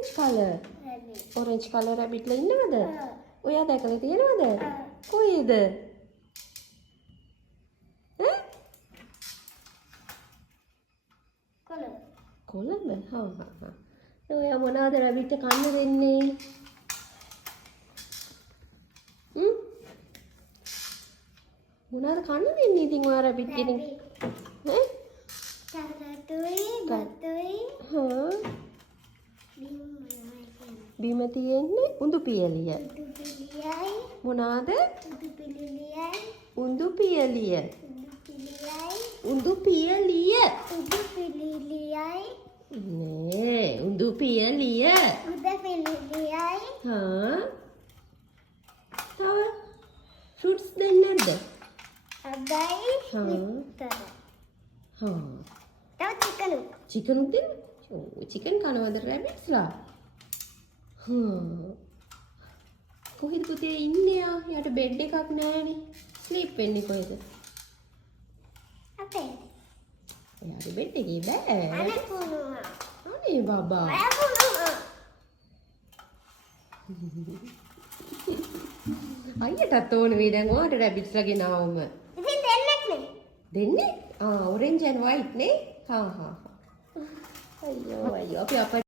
orange color. Orange color rabbit ලා ඉන්නවද? ඔයා දැකලා තියෙනවද? කොහෙද? කොළඹ? හා. ඔයා මොනවද rabbit කන්න දෙන්නේ? මොනවද කන්න දෙන්නේ ඉතින් ඔයා rabbit කෙනෙක්? බිම තියෙන්නේ උඳු පියලිය. මොනවාද? උඳු පියලිය. උඳු පියලිය. නේ උඳු පියලිය. හා. තව ෆෘට්ස් දෙන්නේ නැද්ද? හා. චිකන් උදේ? ඔව් චිකන් කනවද රැබිට්ස් ලා? කොහෙද පුතේ ඉන්නේ යා? යාට බෙඩ් එකක් නැහැනේ. ස්ලීප් වෙන්නේ කොහෙද? අපේ. යාගේ බෙඩ් එකේ බෑ. අනේ බබා. අයියටත් ඕන වේ දැන් ඔයාට රැබිට්ස් ලගේ නාවම. ඉතින් දෙන්නෙක් නේ. දෙන්නේ? ආ ඔරෙන්ජ් and white නේ? හා. අයියෝ අපි